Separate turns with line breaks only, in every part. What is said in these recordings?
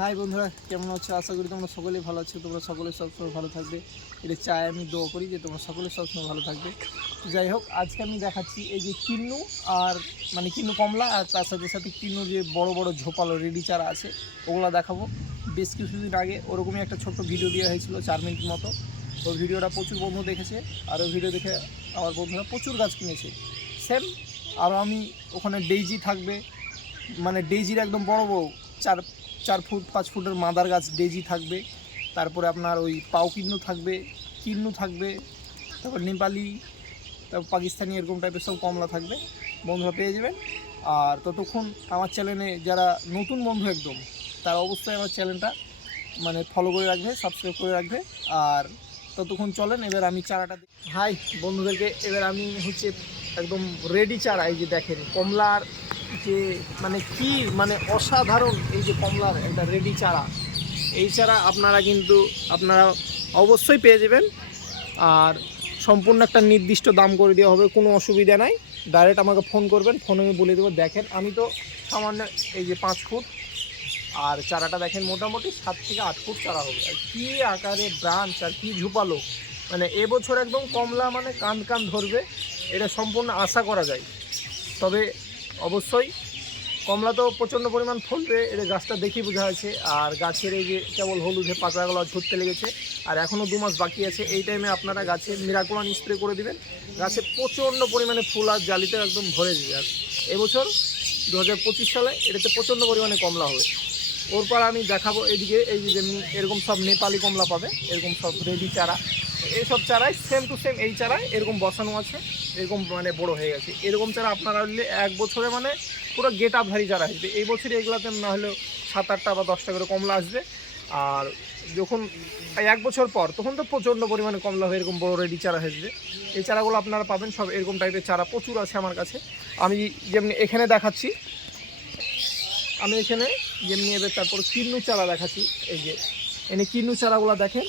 High বন্ধুরা, কেমন আছো? আশা করি তোমরা সকলেই ভালো আছো। তোমরা সকলে সবসময় ভালো থাকবে। এটা চাই আমি দোয়া করি যে তোমরা সকলে সবসময় ভালো থাকবে। যাই হোক, আজকে আমি দেখাচ্ছি এই যে কিন্নু আর মানে কিন্নু কমলা আর তার সাথে সাথে কিন্নু যে বড় বড় ঝোপালো রেডি চারা আছে, ওগুলো দেখাবো। বেশ কিছুদিন আগে ওরকমই একটা ছোট্ট ভিডিও দেওয়া হয়েছিল চার মিনিট মতো। ওই ভিডিওটা প্রচুর বন্ধু দেখেছে আর ওই ভিডিও দেখে আমার বন্ধুরা প্রচুর গাছ কিনেছে। সেম আর আমি ওখানে ডেইজি থাকবে মানে ডেইজির একদম বড় বড় চার চার ফুট, পাঁচ ফুটের মাদার গাছ ডেজি থাকবে। তারপরে আপনার ওই পাও কিন্নু থাকবে কিন্নু থাকবে, তারপর নেপালি, তারপর পাকিস্তানি এরকম টাইপের সব কমলা থাকবে। বন্ধুরা পেয়ে যাবেন। আর ততক্ষণ আমার চ্যানেলে যারা নতুন বন্ধু একদম, তারা অবশ্যই আমার চ্যানেলটা মানে ফলো করে রাখবে সাবস্ক্রাইব করে রাখবে। আর ততক্ষণ চলেন, এবার আমি চারাটা হাই বন্ধুদেরকে, এবার আমি হচ্ছে একদম রেডি চারা, এই যে দেখেন, কমলার যে মানে কি মানে অসাধারণ এই যে কমলার একটা রেডি চারা। এই চারা আপনারা কিন্তু আপনারা অবশ্যই পেয়ে যাবেন। আর সম্পূর্ণ একটা নির্দিষ্ট দাম করে দেওয়া হবে, কোনো অসুবিধা নাই। ডাইরেক্ট আমাকে ফোন করবেন ফোনে আমি বলে দেবো। দেখেন, আমি তো সামান্য এই যে পাঁচ ফুট, আর চারাটা দেখেন মোটামুটি সাত থেকে আট ফুট চারা হবে। আর কী আকারে ব্রাঞ্চ আর কী ঝুপালো। মানে এবছর একদম কমলা মানে কান কান ধরবে, এটা সম্পূর্ণ আশা করা যায়। তবে অবশ্যই। কমলা তো প্রচণ্ড পরিমাণ ফলবে এটা গাছটা দেখেই বোঝা যাচ্ছে। আর গাছের এই যে কেবল হলুদে পাতাগুলো ঝরতে লেগেছে, আর এখনও দু মাস বাকি আছে, এই টাইমে আপনারা গাছে মিরাকুলান স্প্রে করে দিবেন। গাছে প্রচণ্ড পরিমাণে ফুল আর জালিতে একদম ভরে যাবে। আর এবছর দু হাজার পঁচিশ সালে এটাতে প্রচণ্ড পরিমাণে কমলা হবে। ওরপর আমি দেখাবো এদিকে, এই যে যেমনি এরকম সব নেপালি কমলা পাবে, এরকম সব রেডি চারা। এইসব চারাই সেম টু সেম এই চারাই, এরকম বসানো আছে, এরকম মানে বড় হয়ে গেছে। এরকম চারা আপনারা নিলে এক বছরে মানে পুরো গেট ধারি চারা আসবে এই বছরে এগুলাতে না হলেও সাত আটটা বা দশটা করে কমলা আসবে। আর যখন এক বছর পর, তখন তো প্রচণ্ড পরিমাণে কমলা হয়ে এরকম বড় রেডি চারা আসবে এই চারাগুলো আপনারা পাবেন, সব এরকম টাইপের চারা প্রচুর আছে আমার কাছে। আমি যেমনি এখানে দেখাচ্ছি, আমি এখানে যেমনি এবার তারপর কিন্নু চারা দেখাচ্ছি। এই যে, এনে কিন্নু চারাগুলো দেখেন।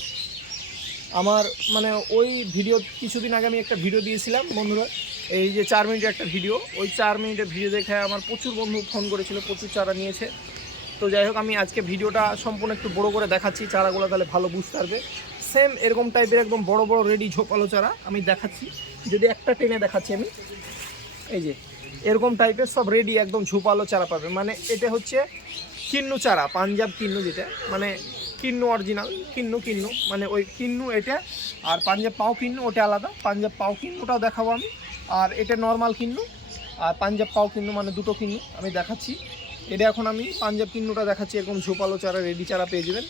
আমার মানে ওই ভিডিও কিছুদিন আগে আমি একটা ভিডিও দিয়েছিলাম, বন্ধুরা। এই যে চার মিনিটের একটা ভিডিও ওই চার মিনিটের ভিডিও দেখে আমার প্রচুর বন্ধু ফোন করেছিল, প্রচুর চারা নিয়েছে। তো যাই হোক, আমি আজকে ভিডিওটা সম্পূর্ণ একটু বড় করে দেখাচ্ছি, চারাগুলো তাহলে ভালো বুঝতে পারবে। সেম এরকম টাইপের একদম বড় বড় রেডি ঝোপালো চারা আমি দেখাচ্ছি। যদি একটা টেনে দেখাচ্ছি আমি। এই যে, এরকম টাইপের সব রেডি একদম ঝোপালো চারা পাবে। মানে এটা হচ্ছে কিন্নু চারা, পাঞ্জাব কিন্নু যেটা। মানে কিন্নু অরিজিনাল কিন্নু কিন্নু। মানে ওই কিন্নু এটা, আর পাঞ্জাব পাও কিন্নু, ওটা আলাদা। পাঞ্জাব পাও কিন্নুটাও দেখাবো আমি। আর এটা নর্মাল কিন্নু, আর পাঞ্জাব পাও কিন্নু মানে দুটো কিন্নু আমি দেখাচ্ছি। এটা এখন আমি পাঞ্জাব কিন্নুটা দেখাচ্ছি, এরকম ঝোপালো চারা, রেডি চারা পেয়ে যাবেন।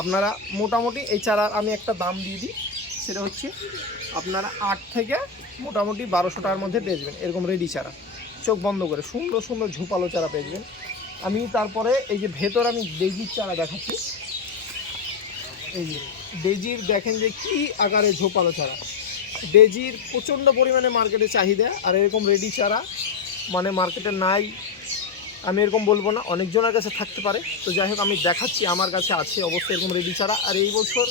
আপনারা মোটামুটি এই চারার আমি একটা দাম দিয়ে দিই। সেটা হচ্ছে আপনারা আট থেকে মোটামুটি বারোশো টাকার মধ্যে পেয়ে যাবেন এরকম রেডি চারা। চোখ বন্ধ করে, সুন্দর সুন্দর ঝোপালো চারা পেয়ে যাবেন। আমি তারপরে এই যে ভেতর আমি ডেজির চারা দেখাচ্ছি। এই যে ডেজির দেখেন যে কি আকারে ঝোপালো চারা ডেজির প্রচণ্ড পরিমাণে মার্কেটে চাহিদা, আর এরকম রেডি চারা মানে মার্কেটে নাই। আমি এরকম বলব না, অনেকজনের কাছে থাকতে পারে। তো যাই হোক, আমি দেখাচ্ছি, আমার কাছে আছে, অবশ্যই এরকম রেডি চারা আর এই বছর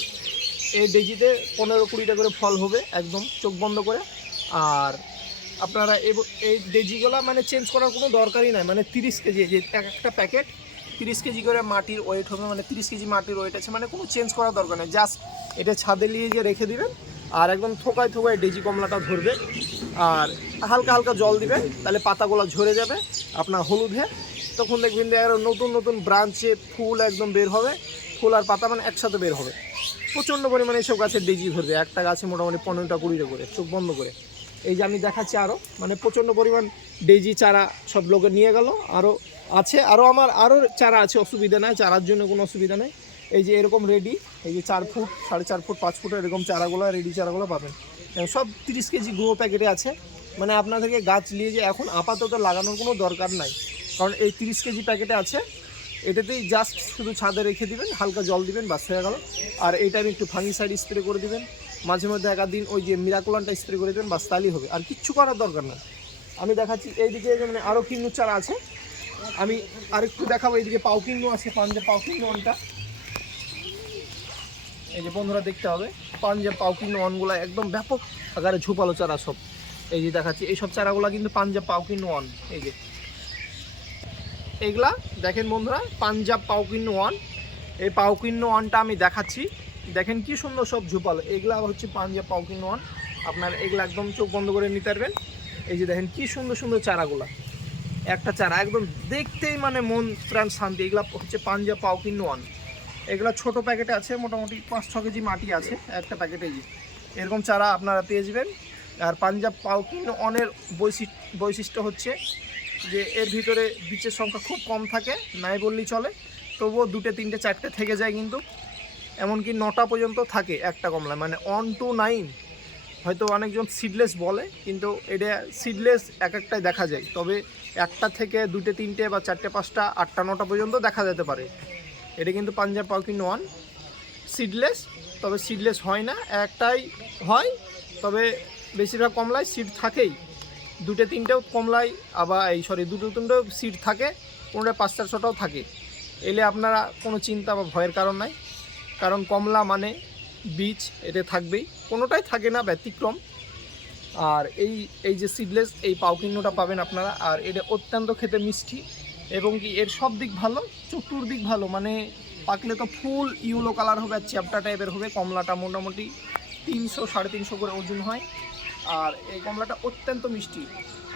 এই ডেজিতে পনেরো কুড়িটা করে ফল হবে, একদম চোখ বন্ধ করে। আর আপনারা এই ডেজিগুলো মানে চেঞ্জ করার কোনো দরকারই নাই। মানে তিরিশ কেজি যে এক একটা প্যাকেট তিরিশ কেজি করে মাটির ওয়েট হবে মানে তিরিশ কেজি মাটির ওয়েট আছে মানে কোনো চেঞ্জ করার দরকার নেই। জাস্ট এটা ছাদে নিয়ে গিয়ে রেখে দিবেন, আর একদম থোকায় থোকায় ডেজি কমলাটা ধরবে, আর হালকা হালকা জল দিবেন, তাহলে পাতাগুলো ঝরে যাবে, আপনার হলুদে তখন দেখবেন যে নতুন নতুন ব্রাঞ্চে ফুল একদম বের হবে, ফুল আর পাতা মানে একসাথে বের হবে। প্রচণ্ড পরিমাণে এসব গাছের ডেজি ধরবে, একটা গাছে মোটামুটি পনেরোটা কুড়িটা করে, চোখ বন্ধ করে। এই যে আমি দেখাচ্ছি আরও মানে প্রচণ্ড পরিমাণ ডেজি চারা সব লোকে নিয়ে গেল আরও আছে। আরও আমার আরও চারা আছে, অসুবিধা নাই, চারার জন্য কোনো অসুবিধা নেই। এই যে এরকম রেডি এই যে চার ফুট, সাড়ে চার ফুট, পাঁচ ফুট এরকম চারাগুলো রেডি চারাগুলো পাবেন। সব তিরিশ কেজি গ্রো প্যাকেটে আছে। মানে আপনাদেরকে গাছ নিয়ে যে এখন আপাতত লাগানোর কোনো দরকার নাই। কারণ এই তিরিশ কেজি প্যাকেটে আছে। এটাতেই জাস্ট শুধু ছাদে রেখে দিবেন, হালকা জল দিবেন, বাস হয়ে গেল। আর এই টাইমে একটু ফাঙ্গিসাইড স্প্রে করে দিবেন। মাঝে মধ্যে একাধ দিন ওই যে মিরাকুলানটা স্প্রে করে দেবেন, বাস তাহলেই হবে। আর কিচ্ছু করার দরকার নেই। আমি দেখাচ্ছি, এইদিকে মানে আরও কিন্নু চারা আছে। আমি আরেকটু দেখাবো, এইদিকে কিন্নু আছে, পাঞ্জাব কিন্নু অনটা। এই যে বন্ধুরা দেখতে হবে, পাঞ্জাব কিন্নু অনগুলো একদম ব্যাপক আকারে ঝোপালো চারা সব। এই যে দেখাচ্ছি, এইসব চারাগুলো কিন্তু পাঞ্জাব কিন্নু অন, এই যে। এইগুলা, দেখেন বন্ধুরা, পাঞ্জাব পাউকিন্ন ওয়ান এই পাউকিন্ন ওয়ানটা আমি দেখাচ্ছি। দেখেন কি সুন্দর সব ঝুপালো এগুলা হচ্ছে পাঞ্জাব পাউকিন্ন ওয়ান আপনার এগুলা একদম চোখ বন্ধ করে নিতে পারবেন। এই যে দেখেন কি সুন্দর সুন্দর চারাগুলা। একটা চারা, একদম দেখতেই মানে মন প্রাণ শান্তি। এগুলা হচ্ছে পাঞ্জাব পাউকিন্ন ওয়ান। এগুলা ছোট প্যাকেটে আছে, মোটামুটি পাঁচ ছ কেজি মাটি আছে একটা প্যাকেটে এরকম চারা আপনারা পেয়ে যাবেন। আর পাঞ্জাব পাউকিন অনের বৈশিষ্ট্য বৈশিষ্ট্য হচ্ছে যে এর ভিতরে বীজের সংখ্যা খুব কম থাকে, নাই বললেই চলে। তবুও দুটো, তিনটে, চারটে থেকে যায় কিন্তু। এমনকি নটা পর্যন্ত থাকে একটা কমলা মানে অন টু নাইন হয়তো অনেকজন সিডলেস বলে, কিন্তু এটা সিডলেস এক একটাই দেখা যায়। তবে একটা থেকে দুটো তিনটে বা চারটে, পাঁচটা, আটটা, নটা পর্যন্ত দেখা যেতে পারে। এটা কিন্তু পাঞ্জাব পাউকিন ওয়ান। সিডলেস তবে সিডলেস হয় না। একটাই হয়, তবে বেশিরভাগ কমলায় সিড থাকেই। দুটো তিনটেও কমলায়, আবার এই সরি দুটো, তিনটেও সিড থাকে কোনোটা পাঁচটা, ছটাও থাকে। এলে আপনারা কোনো চিন্তা বা ভয়ের কারণ নাই। কারণ কমলা মানে বীজ, এটা থাকবেই। কোনোটাই থাকে না, ব্যতিক্রম। আর এই এই যে সিডলেস এই পাউকিন্নটা পাবেন আপনারা। আর এটা অত্যন্ত খেতে মিষ্টি এবং কি এর সব দিক ভালো চতুর্দিক ভালো। মানে পাকলে তো ফুল ইউলো কালার হবে, আর চ্যাপটা টাইপের হবে। কমলাটা মোটামুটি তিনশো, সাড়ে তিনশো করে ওজন হয়। আর এই কমলাটা অত্যন্ত মিষ্টি।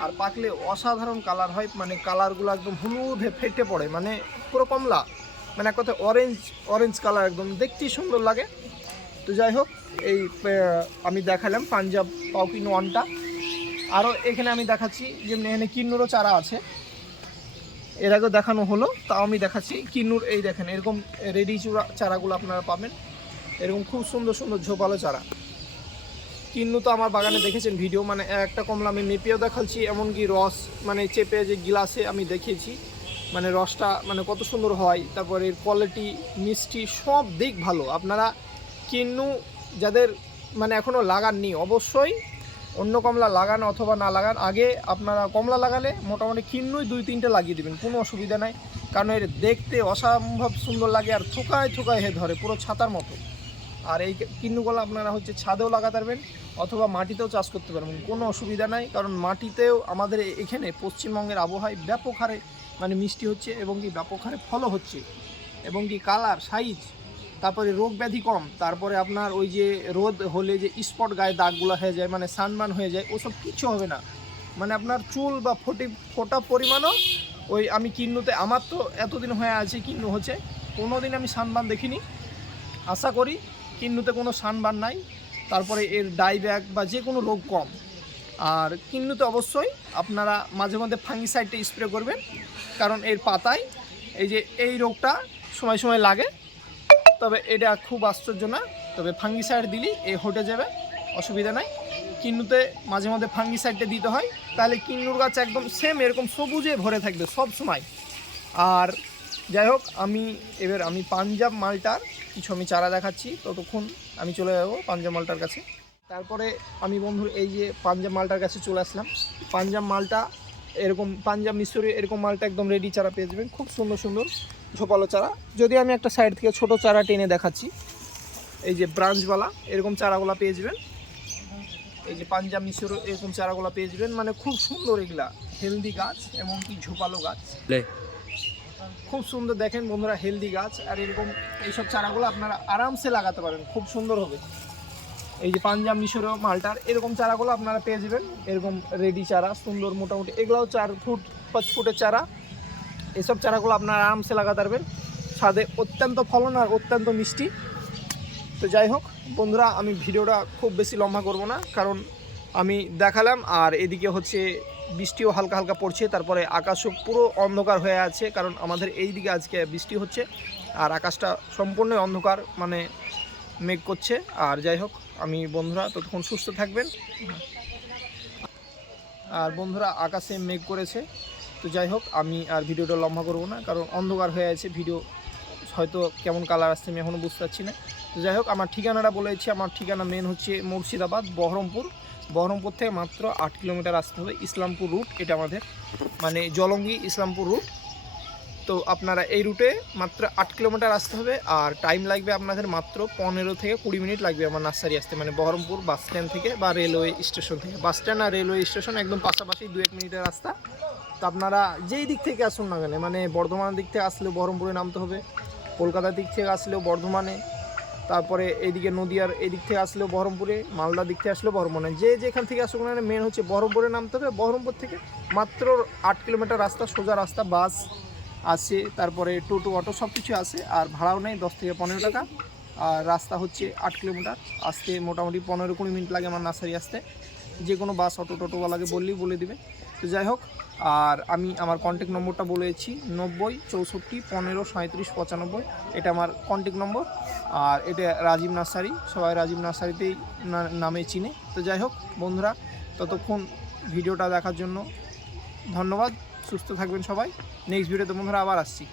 আর পাকলে অসাধারণ কালার হয় মানে কালারগুলো একদম হলুদ ফেটে পড়ে। মানে পুরো কমলা মানে এক কথায় অরেঞ্জ অরেঞ্জ কালার একদম। দেখতেই সুন্দর লাগে। তো যাই হোক এই আমি দেখালাম পাঞ্জাব পাউকিন ওয়ানটা আরও এখানে আমি দেখাচ্ছি যেমনি এখানে কিন্নুরও চারা আছে। এর আগেও দেখানো হলো, তাও আমি দেখাচ্ছি। কিন্নুর, এই দেখেন, এরকম রেডি চূড়া চারাগুলো আপনারা পাবেন। এরকম খুব সুন্দর সুন্দর ঝোপালো চারা। কিন্নু তো আমার বাগানে দেখেছেন ভিডিও মানে একটা কমলা আমি মেপেও দেখাচ্ছি, এমনকি রস মানে চেপে যে গিলাসে আমি দেখিয়েছি মানে রসটা মানে কত সুন্দর হয়, তারপরে এর কোয়ালিটি মিষ্টি, সব দিক ভালো। আপনারা কিন্নু যাদের মানে এখনও লাগাননি অবশ্যই অন্য কমলা লাগান অথবা না লাগান, আগে আপনারা কমলা লাগালে মোটামুটি কিন্নুই দুই তিনটে লাগিয়ে দেবেন, কোনো অসুবিধা নাই। কারণ এর দেখতে অসম্ভব সুন্দর লাগে আর থোকায় থোকায় হে ধরে, পুরো ছাতার মতো। আর এই কিন্নুগুলো আপনারা হচ্ছে ছাদেও লাগাতে পারবেন অথবা মাটিতেও চাষ করতে পারবেন, কোনো অসুবিধা নাই। কারণ মাটিতেও আমাদের এখানে পশ্চিমবঙ্গের আবহাওয়ায় ব্যাপক হারে মানে মিষ্টি হচ্ছে এবং কি ব্যাপক হারে ফলও হচ্ছে এবং কি কালার, সাইজ তারপরে রোগ ব্যাধি কম, তারপরে আপনার ওই যে রোদ হলে যে স্পট গায়ে দাগগুলো হয়ে যায় মানে সানবান হয়ে যায়, ওসব কিছু হবে না। মানে আপনার চুল বা ফোটি, ফোটা পরিমাণও ওই আমি কিন্নুতে, আমার তো এতদিন হয়ে আছে কিন্নু হচ্ছে কোনো দিন আমি সানবান দেখিনি। আশা করি কিন্নুতে কোনো সানবান নাই, তারপরে এর ডাই ব্যাগ বা যে কোনো রোগ কম। আর কিন্নুতে অবশ্যই আপনারা মাঝে মধ্যে ফাঙ্গিসাইডটা স্প্রে করবেন, কারণ এর পাতায় এই যে এই রোগটা সময় সময় লাগে। তবে এটা খুব আশ্চর্য না তবে ফাঙ্গিসাইড দিলেই এ হটে যাবে, অসুবিধা নাই। কিন্নুতে মাঝে মধ্যে ফাঙ্গিসাইডটা দিতে হয়। তাহলে কিন্নুর গাছ একদম সেম এরকম সবুজে ভরে থাকবে সব সময়। আর যাই হোক, আমি এবার আমি পাঞ্জাব মালটার, কিছু আমি চারা দেখাচ্ছি, ততক্ষণ আমি চলে যাব পাঞ্জাব মালটার কাছে। তারপরে আমি বন্ধুর এই যে পাঞ্জাব মালটার কাছে চলে আসলাম। পাঞ্জাব মালটা এরকম, পাঞ্জাব মিশরি এরকম মালটা একদম রেডি চারা পেয়ে যাবেন। খুব সুন্দর সুন্দর। ঝোপালো চারা। যদি আমি একটা সাইড থেকে ছোট চারা টেনে দেখাচ্ছি এই যে ব্রাঞ্চওয়ালা এরকম চারাগুলা পেয়ে যাবেন। এই যে পাঞ্জাব মিশর এরকম চারাগুলা পেয়ে যাবেন। মানে খুব সুন্দর এগুলা হেলদি গাছ এমনকি ঝোপালো গাছ। খুব সুন্দর দেখেন বন্ধুরা হেলদি গাছ। আর এরকম এইসব চারাগুলো আপনারা আরামসে লাগাতে পারেন খুব সুন্দর হবে। এই যে পাঞ্জাব মিশরীয় মালটার এরকম চারাগুলো আপনারা পেয়ে যাবেন। এরকম রেডি চারা সুন্দর মোটামুটি এগুলোও চার ফুট পাঁচ ফুটের চারা। এসব চারাগুলো আপনারা আরামসে লাগাতে পারবেন। স্বাদে অত্যন্ত ফলন আর অত্যন্ত মিষ্টি। তো যাই হোক, বন্ধুরা, আমি ভিডিওটা খুব বেশি লম্বা করব না, কারণ আমি দেখালাম আর এদিকে হচ্ছে বৃষ্টিও হালকা হালকা পড়ছে, তারপরে আকাশও পুরো অন্ধকার হয়ে আছে, কারণ আমাদের এই দিকে আজকে বৃষ্টি হচ্ছে আর আকাশটা সম্পূর্ণ অন্ধকার মানে মেঘ করছে। আর যাই হোক, আমি বন্ধুরা ততক্ষণ সুস্থ থাকবেন। আর বন্ধুরা, আকাশে মেঘ করেছে। তো যাই হোক, আমি আর ভিডিওটা লম্বা করব না, কারণ অন্ধকার হয়ে আছে, ভিডিও হয়তো কেমন কালার আসছে আমি এখনও বুঝতে পারছি না। তো যাই হোক, আমার ঠিকানাটা বলেছি আমার ঠিকানা মেন হচ্ছে মুর্শিদাবাদ, বহরমপুর। বহরমপুর থেকে মাত্র আট কিলোমিটার আসতে হবে ইসলামপুর রুট এটা আমাদের মানে জলঙ্গি ইসলামপুর রুট তো আপনারা এই রুটে মাত্র আট কিলোমিটার আসতে হবে, আর টাইম লাগবে আপনাদের মাত্র পনেরো থেকে কুড়ি মিনিট লাগবে আমার নার্সারি আসতে মানে বহরমপুর বাস স্ট্যান্ড থেকে বা রেলওয়ে স্টেশন থেকে। বাস স্ট্যান্ড আর রেলওয়ে স্টেশন একদম পাশাপাশি দু এক মিনিটের রাস্তা। তো আপনারা যেই দিক থেকে আসুন না কেন মানে বর্ধমানের দিক থেকে আসলেও বহরমপুরে নামতে হবে, কলকাতার দিক থেকে আসলেও বর্ধমানে, তারপরে এইদিকে নদিয়ার এদিক থেকে আসলেও বহরমপুরে, মালদার দিক থেকে আসলেও বহরমপুরে। যে যেখান থেকে আসুক না মেন হচ্ছে বহরমপুরে নামতে হবে। বহরমপুর থেকে মাত্র আট কিলোমিটার রাস্তা, সোজা রাস্তা, বাস আছে, তারপরে টোটো, অটো সব কিছু আছে, আর ভাড়াও নেই, দশ থেকে পনেরো টাকা। আর রাস্তা হচ্ছে আট কিলোমিটার, আসতে মোটামুটি পনেরো কুড়ি মিনিট লাগে আমার নার্সারি আসতে। যে কোনো বাস, অটো, টোটোওয়ালাকে বললেই বলে দিবে। তো যাই হোক, আর আমি আমার কন্ট্যাক্ট নম্বরটা বলেছি নব্বই চৌষট্টি পনেরো সাঁত্রিশ পঁচানব্বই। এটা আমার কন্ট্যাক্ট নম্বর, আর এটা রাজীব নার্সারি, সবাই রাজীব নার্সারিতেই নামে চিনে। তো যাই হোক, বন্ধুরা, ততক্ষণ ভিডিওটা দেখার জন্য ধন্যবাদ, সুস্থ থাকবেন সবাই। নেক্সট ভিডিওতে বন্ধুরা আবার আসছি।